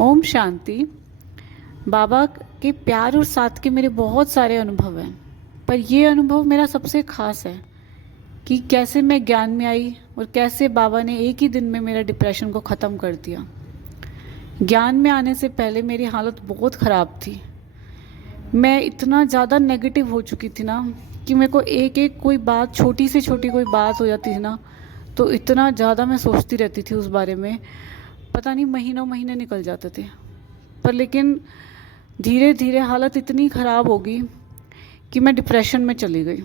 ओम शांति। बाबा के प्यार और साथ के मेरे बहुत सारे अनुभव हैं, पर ये अनुभव मेरा सबसे खास है कि कैसे मैं ज्ञान में आई और कैसे बाबा ने एक ही दिन में मेरा डिप्रेशन को ख़त्म कर दिया। ज्ञान में आने से पहले मेरी हालत बहुत ख़राब थी। मैं इतना ज़्यादा नेगेटिव हो चुकी थी ना कि मेरे को एक एक कोई बात, छोटी से छोटी कोई बात हो जाती थी ना, तो इतना ज़्यादा मैं सोचती रहती थी उस बारे में। पता नहीं महीनों महीने निकल जाते थे। पर लेकिन धीरे धीरे हालत इतनी ख़राब हो गई कि मैं डिप्रेशन में चली गई,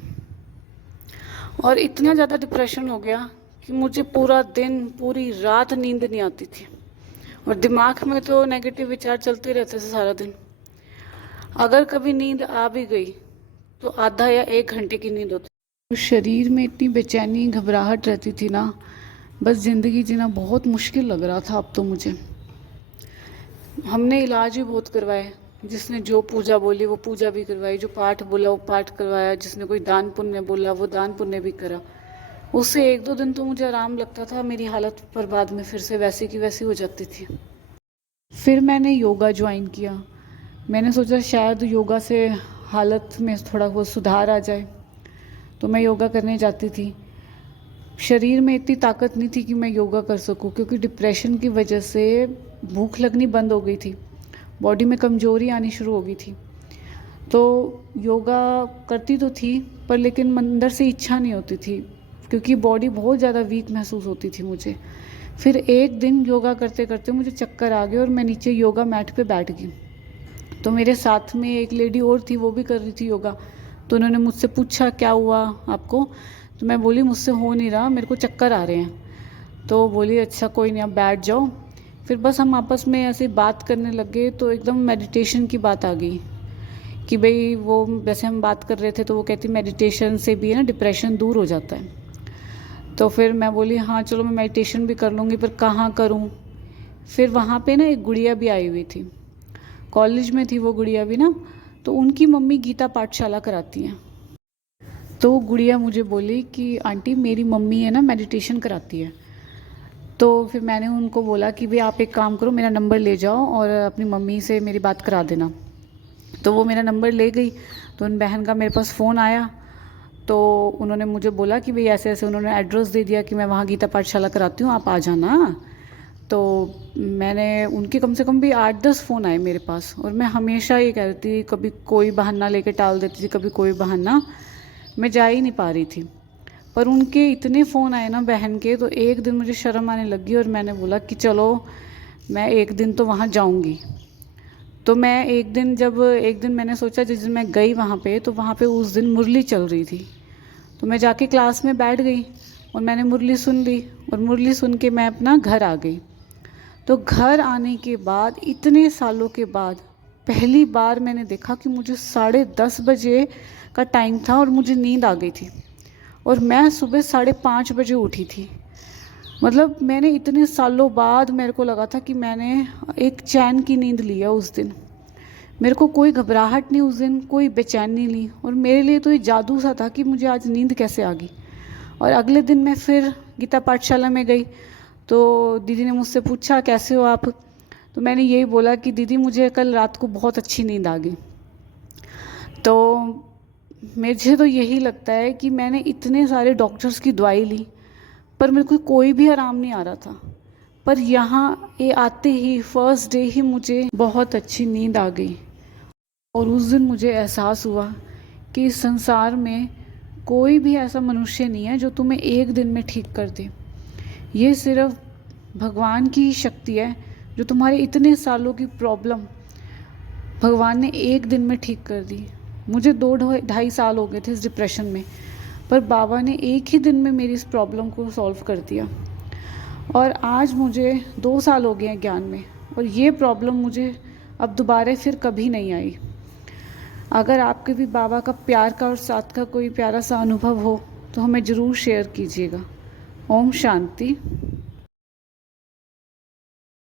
और इतना ज़्यादा डिप्रेशन हो गया कि मुझे पूरा दिन पूरी रात नींद नहीं आती थी, और दिमाग में तो नेगेटिव विचार चलते रहते थे सारा दिन। अगर कभी नींद आ भी गई तो आधा या 1 घंटे की नींद होती। शरीर में इतनी बेचैनी, घबराहट रहती थी ना, बस ज़िंदगी जीना बहुत मुश्किल लग रहा था अब तो मुझे। हमने इलाज भी बहुत करवाए, जिसने जो पूजा बोली वो पूजा भी करवाई, जो पाठ बोला वो पाठ करवाया, जिसने कोई दान पुण्य बोला वो दान पुण्य भी करा। उससे 1-2 दिन तो मुझे आराम लगता था, मेरी हालत पर बाद में फिर से वैसी की वैसी हो जाती थी। फिर मैंने योगा ज्वाइन किया। मैंने सोचा शायद योगा से हालत में थोड़ा बहुत सुधार आ जाए, तो मैं योगा करने जाती थी। शरीर में इतनी ताकत नहीं थी कि मैं योगा कर सकूं, क्योंकि डिप्रेशन की वजह से भूख लगनी बंद हो गई थी, बॉडी में कमज़ोरी आनी शुरू हो गई थी। तो योगा करती तो थी, पर लेकिन अंदर से इच्छा नहीं होती थी, क्योंकि बॉडी बहुत ज़्यादा वीक महसूस होती थी मुझे। फिर एक दिन योगा करते करते मुझे चक्कर आ गए और मैं नीचे योगा मैट पे बैठ गई। तो मेरे साथ में एक लेडी और थी, वो भी कर रही थी योगा। तो उन्होंने मुझसे पूछा क्या हुआ आपको, तो मैं बोली मुझसे हो नहीं रहा, मेरे को चक्कर आ रहे हैं। तो बोली अच्छा कोई नहीं, आप बैठ जाओ। फिर बस हम आपस में ऐसे बात करने लगे, तो एकदम मेडिटेशन की बात आ गई कि भाई वो वैसे हम बात कर रहे थे, तो वो कहती मेडिटेशन से भी है ना डिप्रेशन दूर हो जाता है। तो फिर मैं बोली हाँ चलो मैं मेडिटेशन भी कर लूँगी, पर कहाँ करूँ। फिर वहाँ पे ना एक गुड़िया भी आई हुई थी, कॉलेज में थी वो गुड़िया भी ना, तो उनकी मम्मी गीता पाठशाला कराती हैं। तो वो गुड़िया मुझे बोली कि आंटी मेरी मम्मी है ना मेडिटेशन कराती है। तो फिर मैंने उनको बोला कि भाई आप एक काम करो, मेरा नंबर ले जाओ और अपनी मम्मी से मेरी बात करा देना। तो वो मेरा नंबर ले गई। तो उन बहन का मेरे पास फ़ोन आया, तो उन्होंने मुझे बोला कि भाई ऐसे ऐसे, उन्होंने एड्रेस दे दिया कि मैं वहाँ गीता पाठशाला कराती हूँ, आप आ जाना। तो मैंने उनके कम से कम भी 8-10 फ़ोन आए मेरे पास, और मैं हमेशा ये कह रही थी, कभी कोई बहाना लेके टाल देती थी, कभी कोई बहाना, मैं जा ही नहीं पा रही थी। पर उनके इतने फ़ोन आए ना बहन के, तो एक दिन मुझे शर्म आने लगी और मैंने बोला कि चलो मैं एक दिन तो वहाँ जाऊँगी। तो मैं एक दिन मैंने सोचा, जिस दिन मैं गई वहाँ पे, तो वहाँ पे उस दिन मुरली चल रही थी। तो मैं जाके क्लास में बैठ गई और मैंने मुरली सुन ली, और मुरली सुन के मैं अपना घर आ गई। तो घर आने के बाद इतने सालों के बाद पहली बार मैंने देखा कि मुझे 10:30 बजे का टाइम था और मुझे नींद आ गई थी, और मैं सुबह 5:30 बजे उठी थी। मतलब मैंने इतने सालों बाद मेरे को लगा था कि मैंने एक चैन की नींद ली है उस दिन। मेरे को कोई घबराहट नहीं उस दिन, कोई बेचैनी नहीं, और मेरे लिए तो ये जादू सा था कि मुझे आज नींद कैसे आ गई। और अगले दिन मैं फिर गीता पाठशाला में गई, तो दीदी ने मुझसे पूछा कैसे हो आप। तो मैंने यही बोला कि दीदी मुझे कल रात को बहुत अच्छी नींद आ गई। तो मुझे तो यही लगता है कि मैंने इतने सारे डॉक्टर्स की दवाई ली, पर मेरे को कोई भी आराम नहीं आ रहा था। पर यहाँ ये आते ही फर्स्ट डे ही मुझे बहुत अच्छी नींद आ गई, और उस दिन मुझे एहसास हुआ कि इस संसार में कोई भी ऐसा मनुष्य नहीं है जो तुम्हें एक दिन में ठीक कर दे। ये सिर्फ भगवान की ही शक्ति है, जो तुम्हारे इतने सालों की प्रॉब्लम भगवान ने एक दिन में ठीक कर दी। मुझे 2-2.5 साल हो गए थे इस डिप्रेशन में, पर बाबा ने एक ही दिन में मेरी इस प्रॉब्लम को सॉल्व कर दिया। और आज मुझे 2 साल हो गए हैं ज्ञान में, और ये प्रॉब्लम मुझे अब दोबारा फिर कभी नहीं आई। अगर आपके भी बाबा का प्यार का और साथ का कोई प्यारा सा अनुभव हो, तो हमें ज़रूर शेयर कीजिएगा। ओम शांति।